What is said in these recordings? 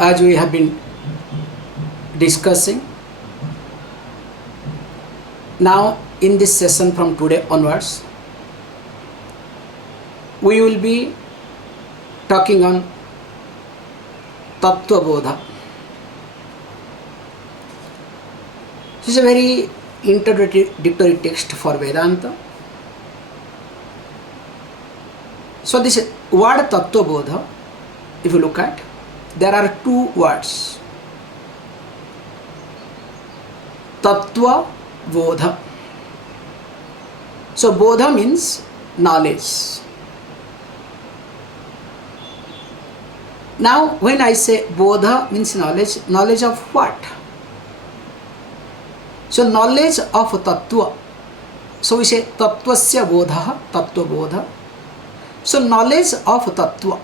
as we have been discussing, now in this session from today onwards, we will be talking on Tattva Bodha. This is a very introductory text for Vedanta. So this word Tattva Bodha, if you look at, there are two words. Tattva Bodha. So Bodha means knowledge. Now when I say Bodha means knowledge, knowledge of what? So knowledge of Tattva. So we say Tattvasya Bodha, Tattva Bodha. So knowledge of Tattva.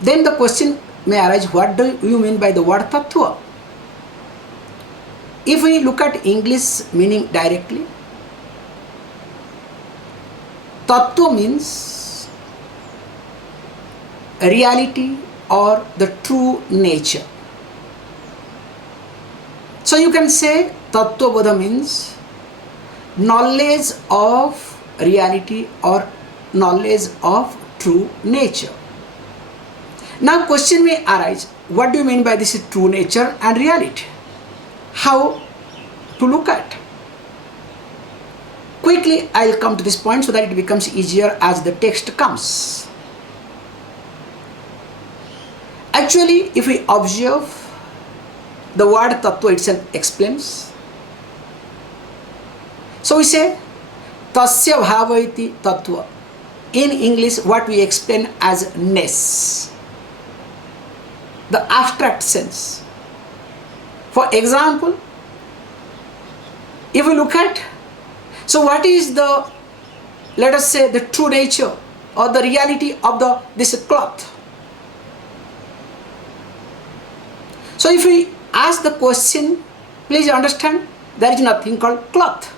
Then the question may arise, what do you mean by the word Tattva? If we look at English meaning directly, Tattva means reality or the true nature. So you can say Tattva Bodha means knowledge of reality or knowledge of true nature. Now question may arise, what do you mean by this true nature and reality? How to look at? Quickly I will come to this point so that it becomes easier as the text comes. Actually, if we observe, the word Tattva itself explains. So we say Tasya Bhava iti Tattva. In English, what we explain as ness, the abstract sense. For example, if we look at, so what is the, let us say, the true nature or the reality of this cloth? So if we ask the question, please understand, there is nothing called cloth.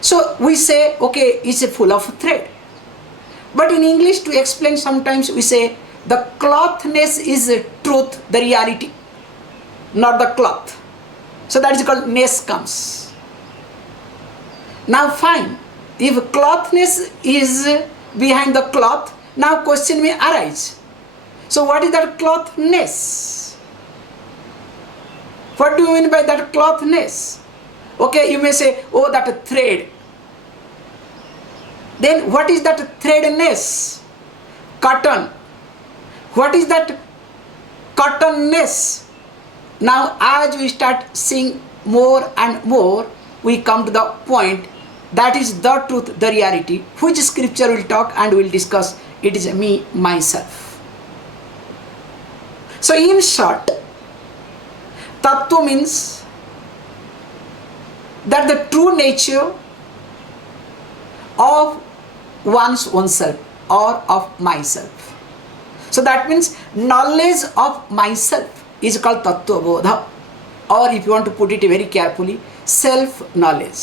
So we say, okay, it's full of thread. But in English, to explain, sometimes we say the clothness is the truth, the reality, not the cloth. So that is called ness comes. Now fine, if clothness is behind the cloth, now question may arise. So what is that clothness? What do you mean by that clothness? Okay, you may say, oh, that thread. Then what is that threadness? Cotton. What is that cottonness? Now as we start seeing more and more, we come to the point that is the truth, the reality, which scripture will talk and will discuss. It is me, myself. So in short, Tattva means that the true nature of oneself or of myself. So that means knowledge of myself is called Tattva Bodha, or if you want to put it very carefully, self-knowledge.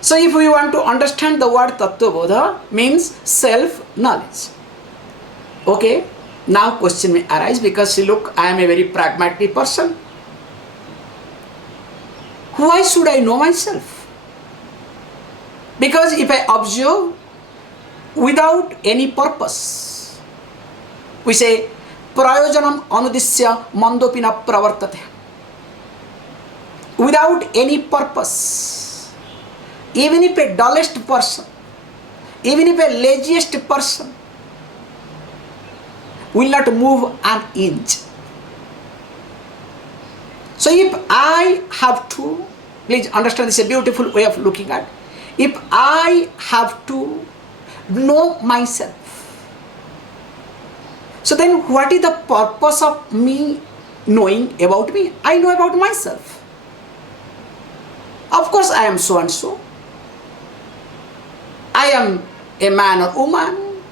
So if we want to understand the word Tattva Bodha means self-knowledge. Okay, now question may arise, because look, I am a very pragmatic person. Why should I know myself? Because if I observe without any purpose, we say prayojanam anudisya mandopina pravartate. Without any purpose, even if a dullest person, even if a laziest person will not move an inch. So if I have to, please understand, this is a beautiful way of looking at. If I have to know myself, so then what is the purpose of me knowing about me? I know about myself. Of course I am so and so. I am a man or woman.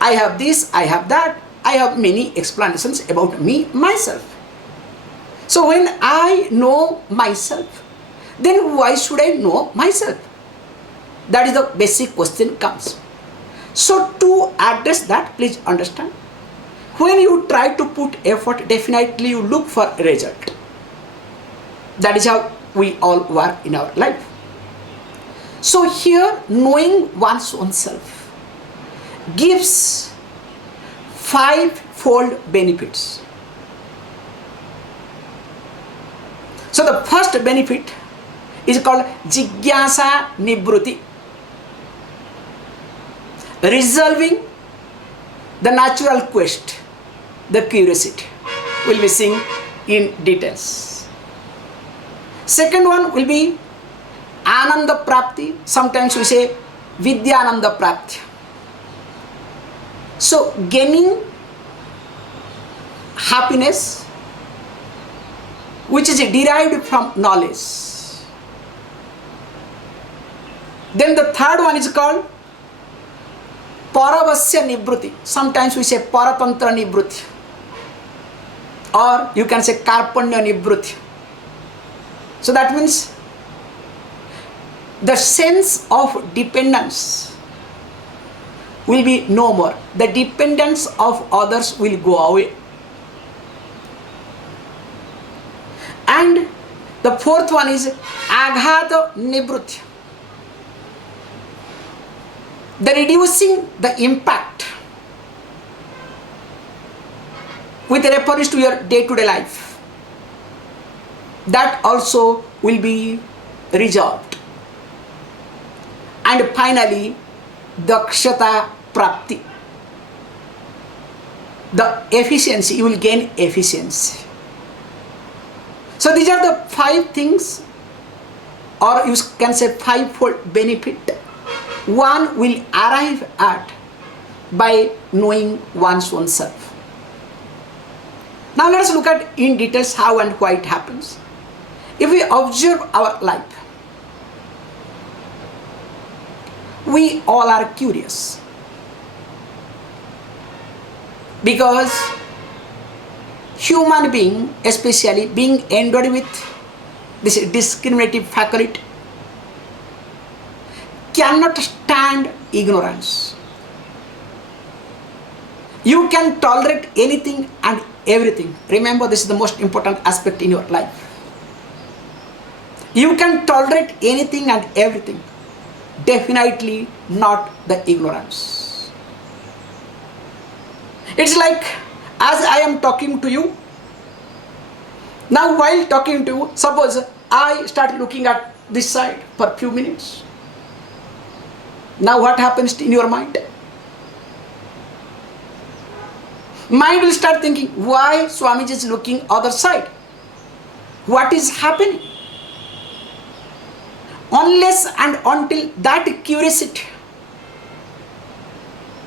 I have this, I have that. I have many explanations about me, myself. So when I know myself, then why should I know myself? That is the basic question comes. So to address that, please understand, when you try to put effort, definitely you look for a result. That is how we all work in our life. So here, knowing one's own self gives five-fold benefits. So the first benefit is called Jigyasa Nibruti, resolving the natural quest, the curiosity. We'll be seeing in details. Second one will be Ananda Prapti. Sometimes we say Vidyananda Prapti. So gaining happiness which is derived from knowledge. Then the third one is called Paravasya Nibruti. Sometimes we say Paratantra Nibruti, or you can say Karpanya Nibruti. So that means the sense of dependence will be no more. The dependence of others will go away. And the fourth one is Aghata Nibruti, the reducing the impact with reference to your day-to-day life. That also will be resolved. And finally, Dakshata Prapti, the efficiency, you will gain efficiency. So these are the five things, or you can say five-fold benefit one will arrive at by knowing one's own self. Now let us look at in details how and why it happens. If we observe our life, we all are curious, because human being, especially being endowed with this discriminative faculty, cannot stand ignorance. You can tolerate anything and everything. Remember, this is the most important aspect in your life. You can tolerate anything and everything, definitely not the ignorance. It's like, as I am talking to you, now while talking to you, suppose I start looking at this side for a few minutes. Now what happens in your mind? Mind will start thinking, why Swamiji is looking other side? What is happening? Unless and until that curiosity,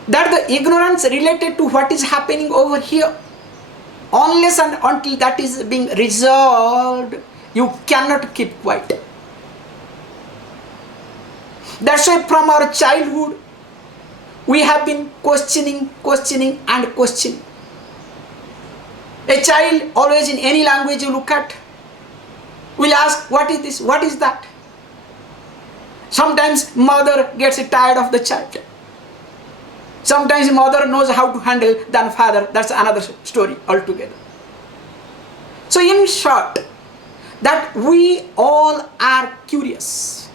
that the ignorance related to what is happening over here, unless and until that is being resolved, you cannot keep quiet. That's why from our childhood, we have been questioning and questioning. A child, always in any language you look at, will ask, what is this, what is that? Sometimes mother gets tired of the child. Sometimes mother knows how to handle than father. That's another story altogether. So in short, that we all are curious.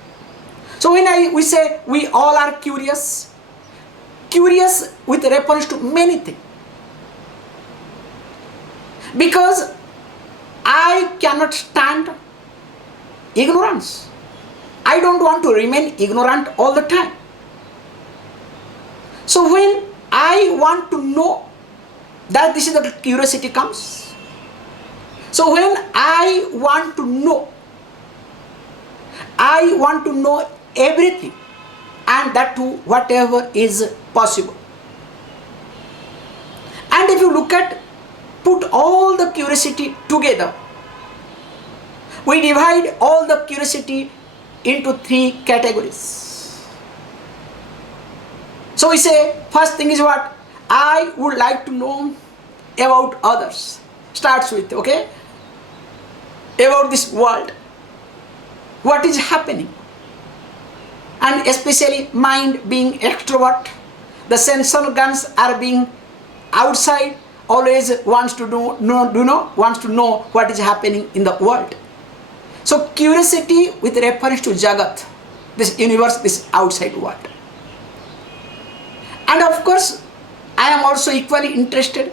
So when we say we all are curious with reference to many things. Because I cannot stand ignorance. I don't want to remain ignorant all the time. So when I want to know, that this is the curiosity comes. So when I want to know everything, and that too whatever is possible. And if you look at, put all the curiosity together, we divide all the curiosity into three categories. So we say, first thing is what? I would like to know about others. Starts with, okay? About this world. What is happening? And especially mind being extrovert, The sense organs are being outside, always wants to wants to know what is happening in the world. So curiosity with reference to Jagat, this universe, this outside world. And of course, I am also equally interested,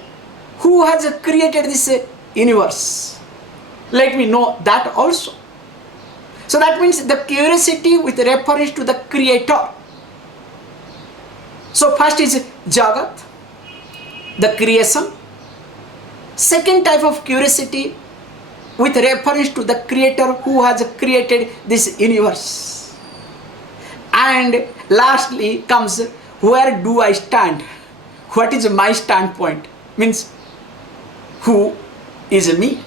who has created this universe? Let me know that also. So that means the curiosity with reference to the creator. So first is Jagat, the creation. Second type of curiosity with reference to the creator who has created this universe. And lastly comes, where do I stand? What is my standpoint? Means, who is me?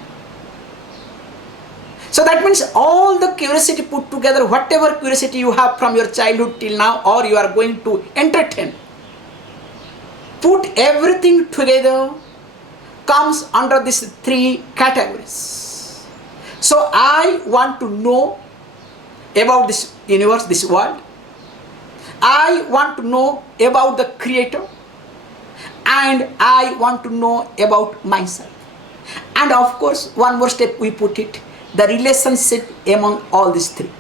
So that means all the curiosity put together, whatever curiosity you have from your childhood till now, or you are going to entertain, put everything together, comes under these three categories. So I want to know about this universe, this world. I want to know about the creator, and I want to know about myself. And of course, one more step we put it, the relationship among all these three.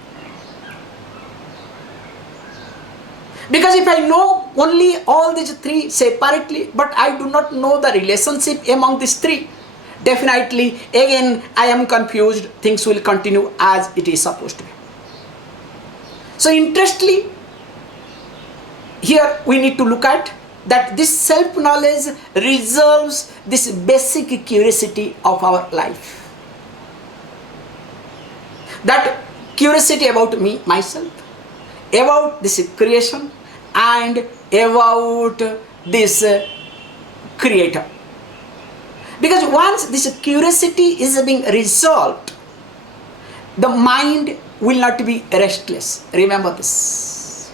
Because if I know only all these three separately, but I do not know the relationship among these three, definitely again I am confused, things will continue as it is supposed to be. So interestingly, here we need to look at that this self-knowledge resolves this basic curiosity of our life. That curiosity about me, myself, about this creation, and about this creator. Because once this curiosity is being resolved, the mind will not be restless. Remember this.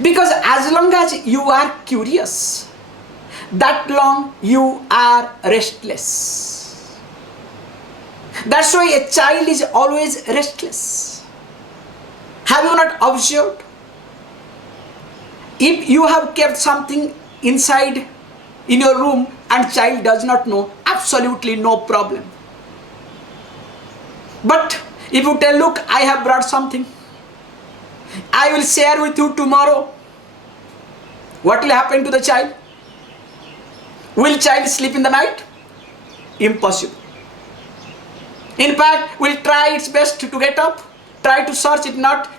Because as long as you are curious, that long you are restless. That's why a child is always restless. Have you not observed? If you have kept something inside in your room and child does not know, absolutely no problem. But if you tell, look, I have brought something, I will share with you tomorrow, what will happen to the child? Will child sleep in the night? Impossible. In fact, will try its best to get up, try to search it not,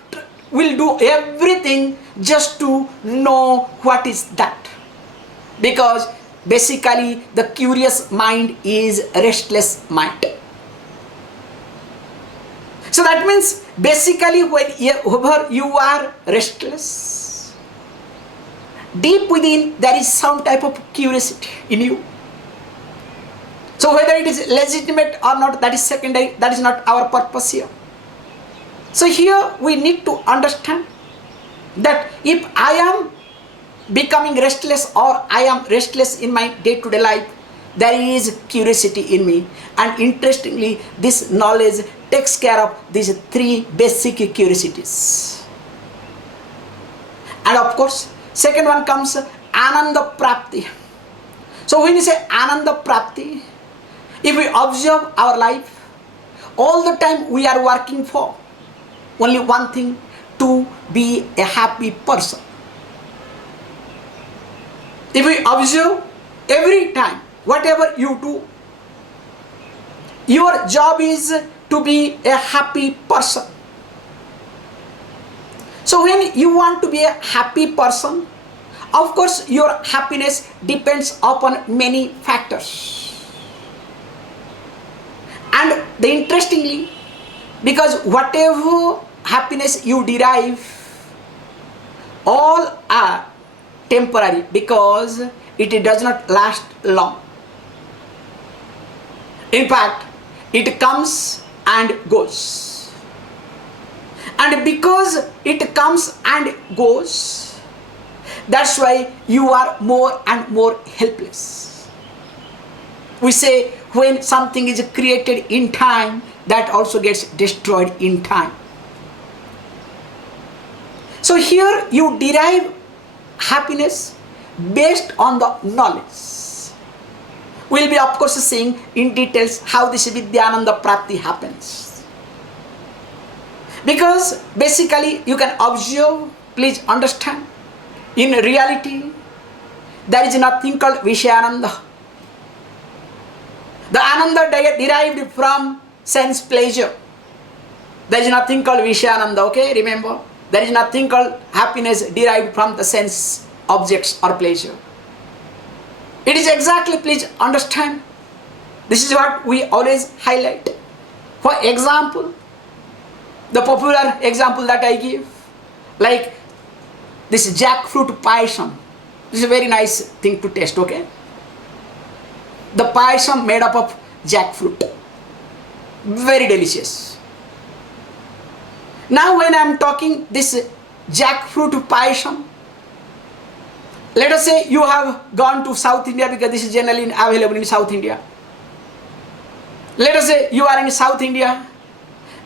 will do everything just to know what is that. Because basically the curious mind is restless mind. So that means basically whenever you are restless, deep within there is some type of curiosity in you. So whether it is legitimate or not, that is secondary, that is not our purpose here. So here we need to understand that if I am becoming restless or I am restless in my day-to-day life, there is curiosity in me. And interestingly, this knowledge takes care of these three basic curiosities. And of course, second one comes Ananda Prapti. So when you say Ananda Prapti, if we observe our life, all the time we are working for only one thing, to be a happy person. If we observe every time, whatever you do, your job is to be a happy person. So when you want to be a happy person, of course your happiness depends upon many factors. And interestingly, because whatever happiness you derive, all are temporary, because it does not last long. In fact, it comes and goes. And because it comes and goes, that's why you are more and more helpless. We say when something is created in time, that also gets destroyed in time. So here you derive happiness based on the knowledge. We'll be of course seeing in details how this Vidyananda Prapti happens. Because basically you can observe, please understand, in reality there is nothing called Vishayananda. The Ananda derived from sense pleasure. There is nothing called Vishayananda, okay? Remember, there is nothing called happiness derived from the sense objects or pleasure. It is exactly, please understand, this is what we always highlight. For example, the popular example that I give, like this jackfruit payasam. This is a very nice thing to taste, okay? The payasam made up of jackfruit. Very delicious. Now when I am talking this jackfruit payasam, let us say you have gone to South India, because this is generally available in South India. Let us say you are in South India.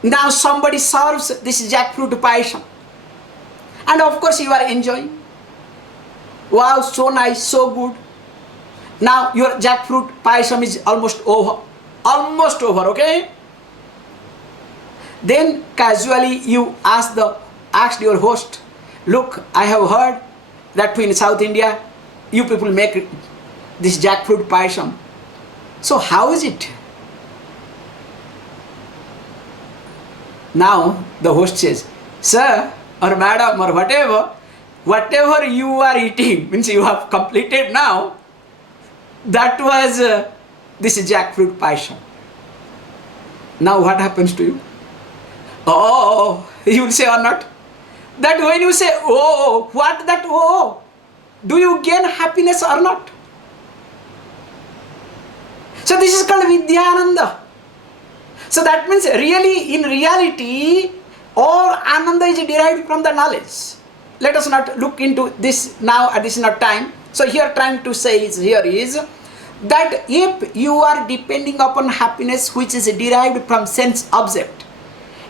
Now somebody serves this jackfruit payasam. And of course you are enjoying. Wow, so nice, so good. Now your jackfruit payasam is almost over. Almost over, okay? Then casually you asked your host, look, I have heard that in South India you people make this jackfruit payasam. So how is it? Now the host says, sir or madam or whatever you are eating, means you have completed now, that was this jackfruit payasam. Now what happens to you? Oh, you will say or not? That when you say, oh, what that oh, do you gain happiness or not? So this is called Vidyananda. So that means really, in reality, all Ananda is derived from the knowledge. Let us not look into this now, this is not time. So here trying to say is that if you are depending upon happiness which is derived from sense object,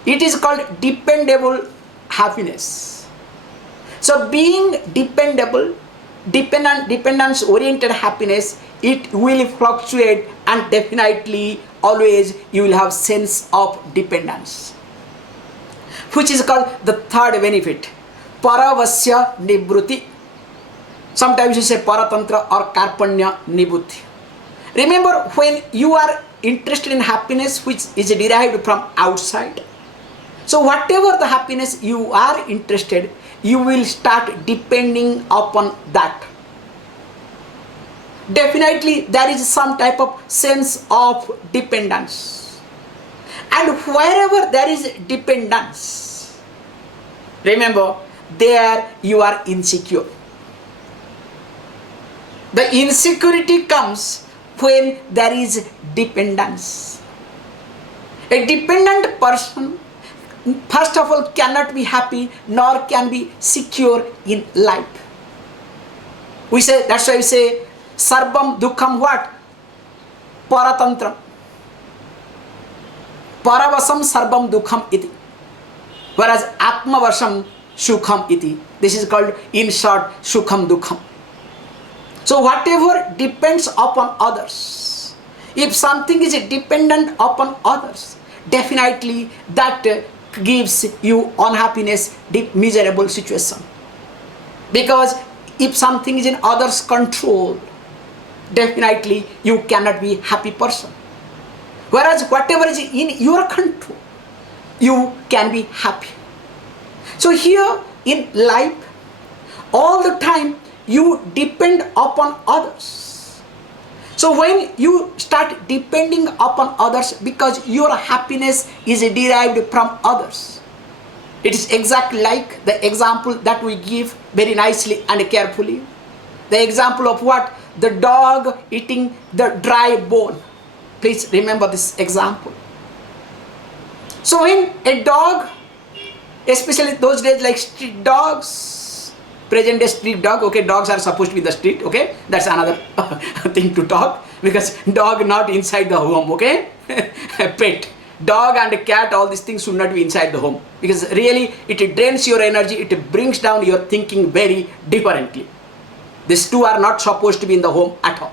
it is called dependable happiness. So being dependence oriented happiness, it will fluctuate, and definitely always you will have sense of dependence, which is called the third benefit, paravasya nivruti. Sometimes you say paratantra or karpanya nivruti. Remember, when you are interested in happiness which is derived from outside, so whatever the happiness you are interested, you will start depending upon that. Definitely there is some type of sense of dependence. And wherever there is dependence, remember, there you are insecure. The insecurity comes when there is dependence. A dependent person, first of all, cannot be happy nor can be secure in life. We say, that's why we say, sarvam dukkham what? Paratantram. Paravasam sarvam dukkham iti. Whereas atmavasam sukham iti. This is called, in short, sukham dukkham. So whatever depends upon others, if something is dependent upon others, definitely that gives you unhappiness, miserable situation. Because if something is in others' control, definitely you cannot be happy person. Whereas whatever is in your control, you can be happy. So here in life, all the time you depend upon others. So when you start depending upon others, because your happiness is derived from others, it is exactly like the example that we give very nicely and carefully. The example of what? The dog eating the dry bone. Please remember this example. So when a dog, especially those days like street dogs, present day street dog, okay, dogs are supposed to be the street, okay, that's another thing to talk, because dog not inside the home, okay, pet, dog and cat, all these things should not be inside the home, because really it drains your energy, it brings down your thinking very differently. These two are not supposed to be in the home at all.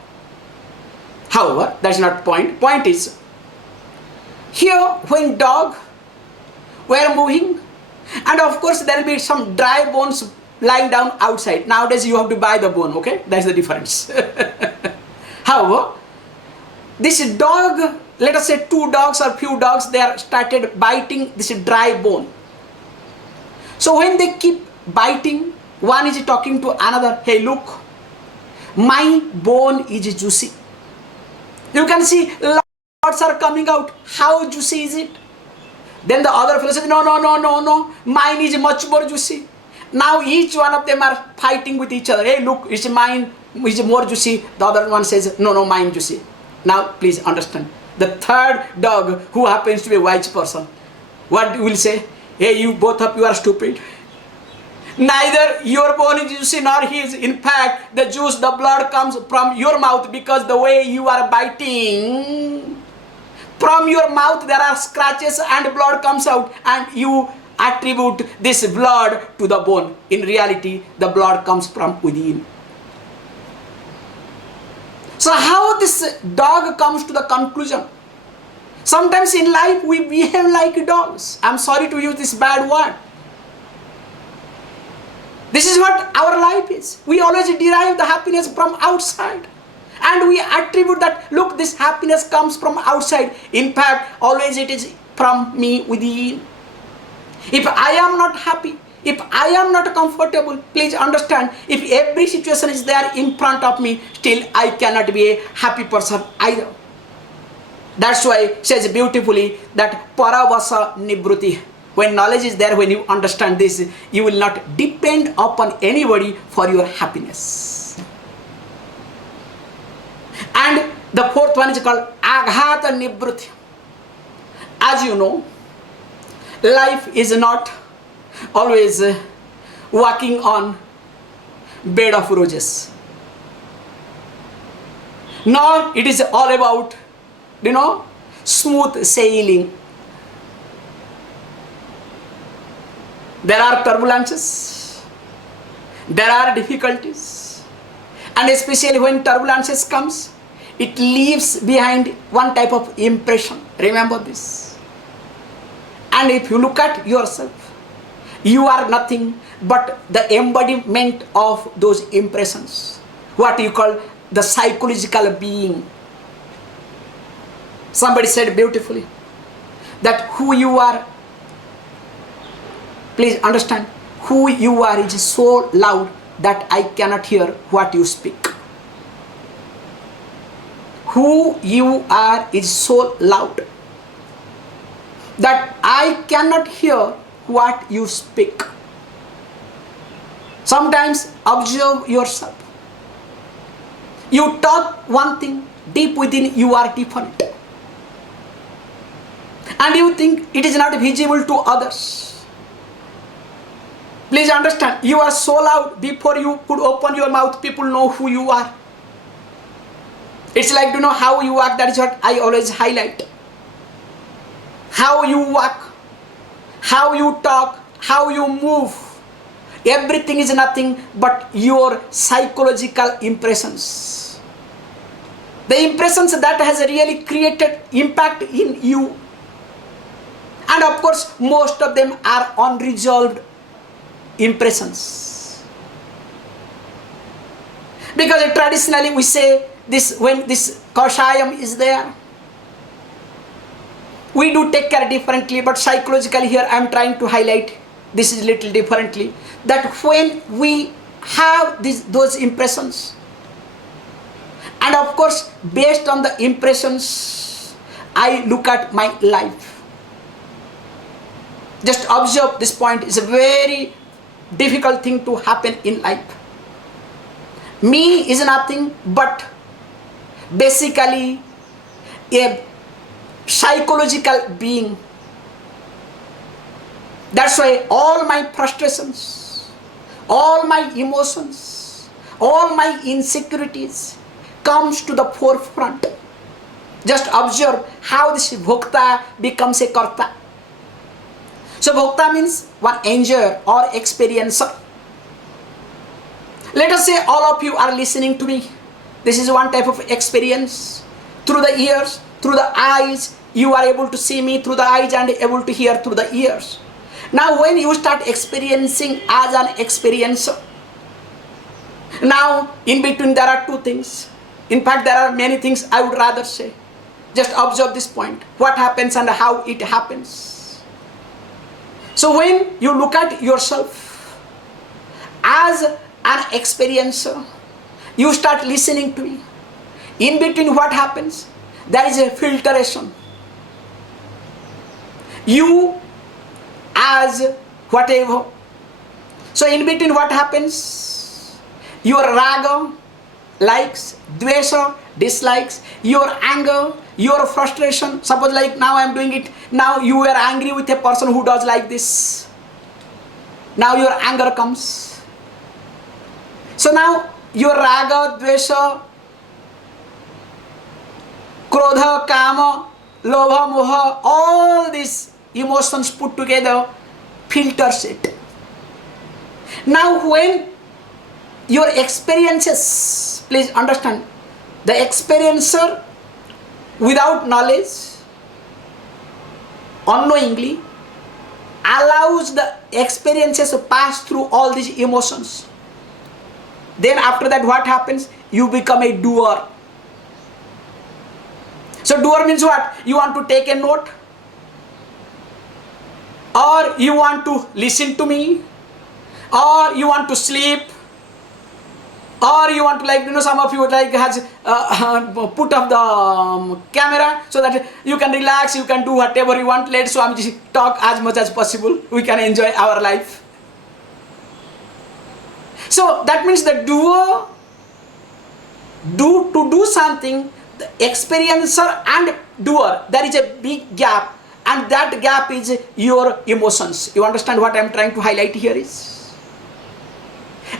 However, that's not point. Point is, here when dog were moving, and of course there will be some dry bones lying down outside. Nowadays you have to buy the bone, okay? That's the difference. However, this dog, let us say two dogs or few dogs, they are started biting this dry bone. So when they keep biting, one is talking to another, hey look, my bone is juicy. You can see lots are coming out. How juicy is it? Then the other fellow says, no, mine is much more juicy. Now each one of them are fighting with each other. Hey look, it's mine is more juicy. The other one says, no, mine juicy. Now please understand, the third dog, who happens to be a wise person, what will say? Hey, you both of you are stupid. Neither your bone is juicy nor his. In fact, the juice, the blood comes from your mouth, because the way you are biting, from your mouth there are scratches and blood comes out, and you attribute this blood to the bone. In reality, the blood comes from within. So how this dog comes to the conclusion? Sometimes in life we behave like dogs. I'm sorry to use this bad word. This is what our life is. We always derive the happiness from outside. And we attribute that, look, this happiness comes from outside. In fact, always it is from me within. If I am not happy, if I am not comfortable, please understand, if every situation is there in front of me, still I cannot be a happy person either. That's why it says beautifully that paravasa nibruti. When knowledge is there, when you understand this, you will not depend upon anybody for your happiness. And the fourth one is called aghata nibruti. As you know, life is not always walking on bed of roses, nor it is all about, smooth sailing. There are turbulences, there are difficulties, and especially when turbulences comes, it leaves behind one type of impression. Remember this. And if you look at yourself, you are nothing but the embodiment of those impressions, what you call the psychological being. Somebody said beautifully that who you are, please understand, who you are is so loud that I cannot hear what you speak. Who you are is so loud that I cannot hear what you speak. Sometimes observe yourself. You talk one thing, deep within you are different. And you think it is not visible to others. Please understand, you are so loud, before you could open your mouth, people know who you are. It's like, how you walk, that is what I always highlight. How you walk, how you talk, how you move, everything is nothing but your psychological impressions. The impressions that has really created impact in you. And of course, most of them are unresolved impressions. Because traditionally we say this, when this kaushayam is there, we do take care differently, but psychologically here I am trying to highlight this is little differently, that when we have those impressions, and of course based on the impressions I look at my life. Just observe this point, is a very difficult thing to happen in life. Me is nothing but basically a psychological being. That's why all my frustrations, all my emotions, all my insecurities comes to the forefront. Just observe how this bhokta becomes a karta. So bhokta means one enjoyer or experiencer. Let us say all of you are listening to me. This is one type of experience. Through the ears, through the eyes, you are able to see me through the eyes and able to hear through the ears. Now when you start experiencing as an experiencer, now in between there are two things. In fact, there are many things I would rather say. Just observe this point. What happens and how it happens. So when you look at yourself as an experiencer, you start listening to me. In between what happens? There is a filtration. You as whatever. So in between what happens? Your raga, likes, dvesha, dislikes, your anger, your frustration. Suppose like now I am doing it. Now you are angry with a person who does like this. Now your anger comes. So now your raga, dvesha, krodha, kama, lobha, moha, all these emotions put together filters it. Now when your experiences, please understand, the experiencer without knowledge, unknowingly, allows the experiences to pass through all these emotions. Then after that what happens? You become a doer. So doer means what? You want to take a note, or you want to listen to me, or you want to sleep, or you want to, like, some of you like has put up the camera so that you can relax, you can do whatever you want. Let Swamiji talk as much as possible. We can enjoy our life. So that means the doer, to do something, the experiencer and doer, there is a big gap, and that gap is your emotions. You understand what I am trying to highlight here is?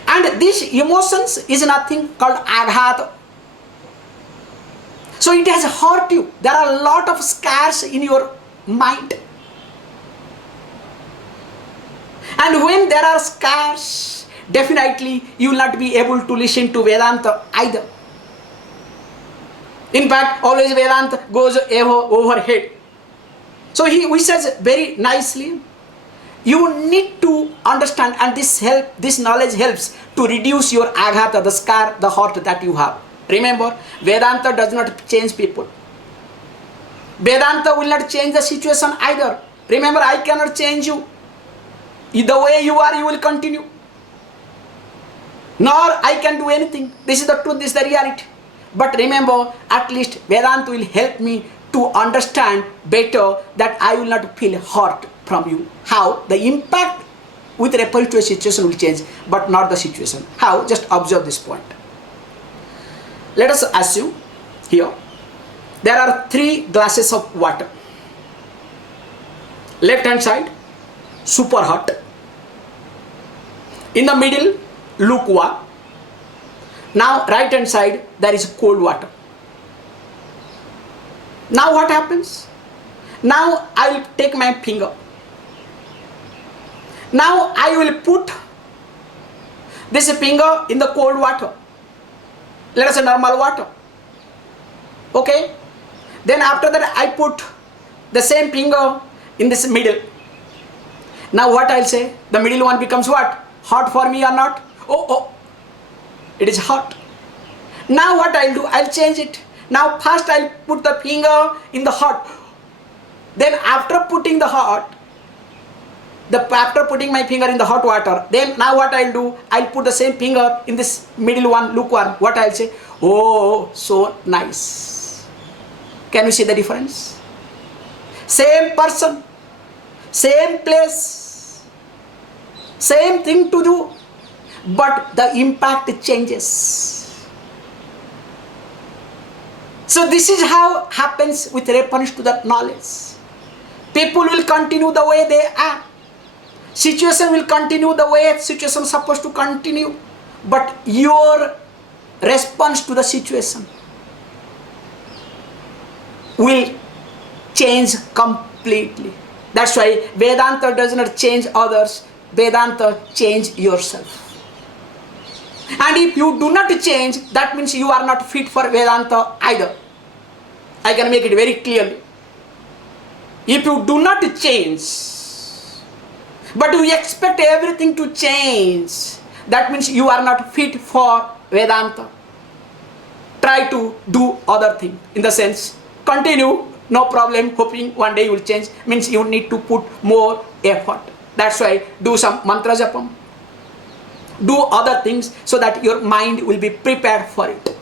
And this emotions is nothing called aghata. So it has hurt you. There are a lot of scars in your mind. And when there are scars, definitely you will not be able to listen to Vedanta either. In fact, always Vedanta goes overhead. So he says very nicely, you need to understand, and this knowledge helps to reduce your aghata, the scar, the hurt that you have. Remember, Vedanta does not change people. Vedanta will not change the situation either. Remember, I cannot change you. The way you are, you will continue. Nor I can do anything. This is the truth, this is the reality. But remember, at least Vedanta will help me to understand better that I will not feel hurt from you. How? The impact with reference to a situation will change, but not the situation. How? Just observe this point. Let us assume here there are 3 glasses of water. Left hand side, super hot. In the middle, lukewarm. Now right hand side, there is cold water. Now what happens? Now I will take my finger. Now I will put this finger in the cold water. Let us say normal water. Okay? Then after that I put the same finger in this middle. Now what I'll say? The middle one becomes what? Hot for me or not? Oh, it is hot. Now what I'll do? I'll change it. Now first I'll put the finger in the hot. Then after putting the hot, after putting my finger in the hot water, then now what I'll do? I'll put the same finger in this middle one, lukewarm. What I'll say? Oh, so nice. Can you see the difference? Same person, same place, same thing to do, but the impact changes. So this is how happens with reference to that knowledge. People will continue the way they are. Situation will continue the way situation is supposed to continue. But your response to the situation. will change completely. That's why Vedanta does not change others, Vedanta change yourself. And if you do not change, that means you are not fit for Vedanta either. I can make it very clearly. If you do not change, but you expect everything to change, that means you are not fit for Vedanta. Try to do other thing. In the sense, continue, no problem, hoping one day you will change. Means you need to put more effort. That's why do some mantra japam. Do other things so that your mind will be prepared for it.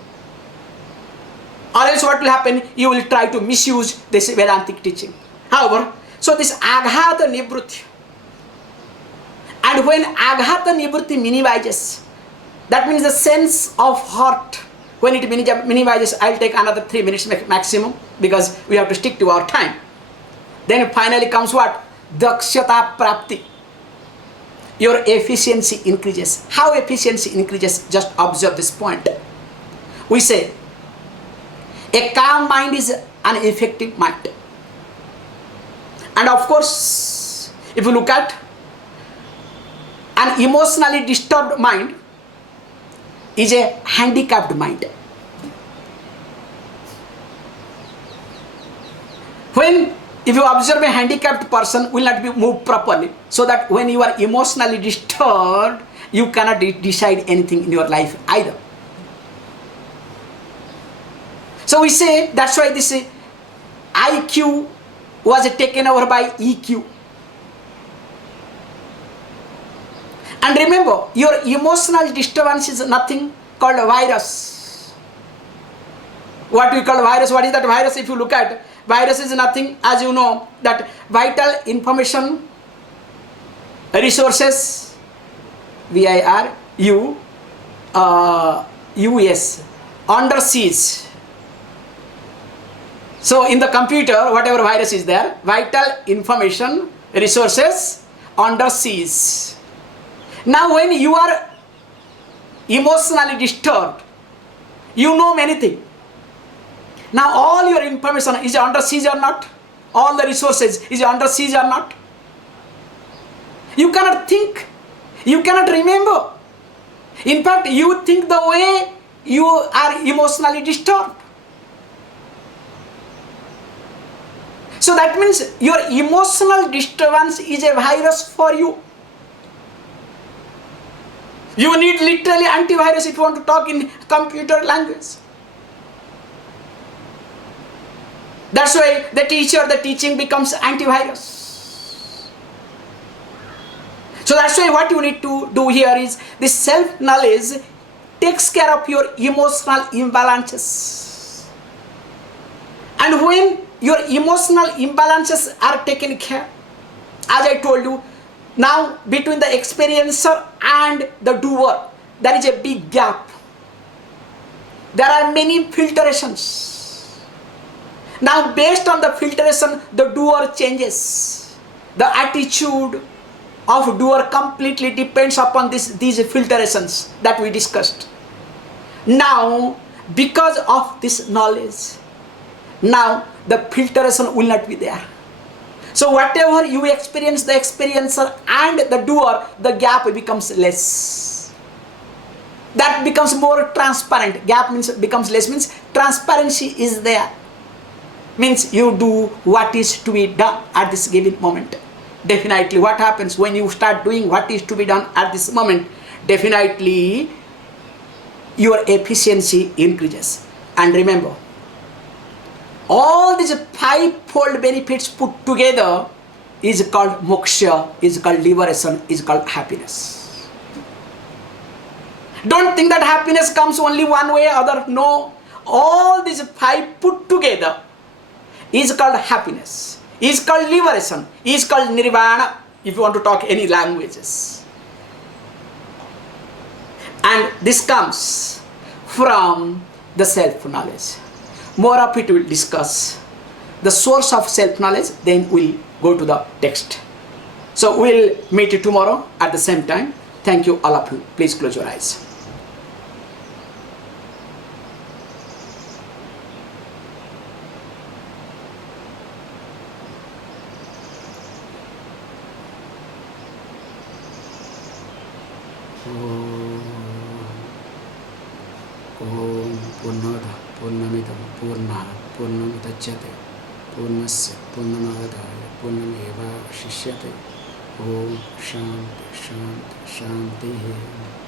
Or else what will happen? You will try to misuse this Vedantic teaching. However, so this aghata nivrutti. And when aghata nivrutti minimizes, that means the sense of heart, when it minimizes, I'll take another 3 minutes maximum because we have to stick to our time. Then finally comes what? Dakshata prapti. Your efficiency increases. How efficiency increases? Just observe this point. We say, a calm mind is an effective mind. And of course, if you look at an emotionally disturbed mind, is a handicapped mind. If you observe a handicapped person, will not be moved properly, so that when you are emotionally disturbed, you cannot decide anything in your life either. So we say, that's why this IQ was taken over by EQ. And remember, your emotional disturbance is nothing called a virus. What we call virus, what is that virus? If you look at, virus is nothing, as you know, that vital information resources, VIRUS, under siege. So in the computer, whatever virus is there, vital information resources under siege. Now when you are emotionally disturbed, you know many things. Now all your information is under siege or not? All the resources is under siege or not? You cannot think. You cannot remember. In fact, you think the way you are emotionally disturbed. So that means your emotional disturbance is a virus for you. You need literally antivirus if you want to talk in computer language. That's why the teaching becomes antivirus. So that's why what you need to do here is this self-knowledge takes care of your emotional imbalances. And when your emotional imbalances are taken care, as I told you, now between the experiencer and the doer, there is a big gap. There are many filtrations. Now based on the filtration, the doer changes. The attitude of doer completely depends upon these filtrations that we discussed. Now, because of this knowledge, now the filtration will not be there. So whatever you experience, the experiencer and the doer, the gap becomes less. That becomes more transparent. Gap means becomes less, means transparency is there. Means you do what is to be done at this given moment. Definitely what happens when you start doing what is to be done at this moment, definitely your efficiency increases. And remember, all these 5-fold benefits put together is called moksha, is called liberation, is called happiness. Don't think that happiness comes only one way or other. No, all these 5 put together is called happiness, is called liberation, is called nirvana, if you want to talk any languages. And this comes from the self-knowledge. More of it we'll discuss. The source of self-knowledge, then we'll go to the text. So we'll meet you tomorrow at the same time. Thank you all of you. Please close your eyes. Om Purnamada Purnamidam Purnat Purnamudachyate Purnasya Purnamadaya Purnameva Shishyate. Om Shanti Shanti Shanti.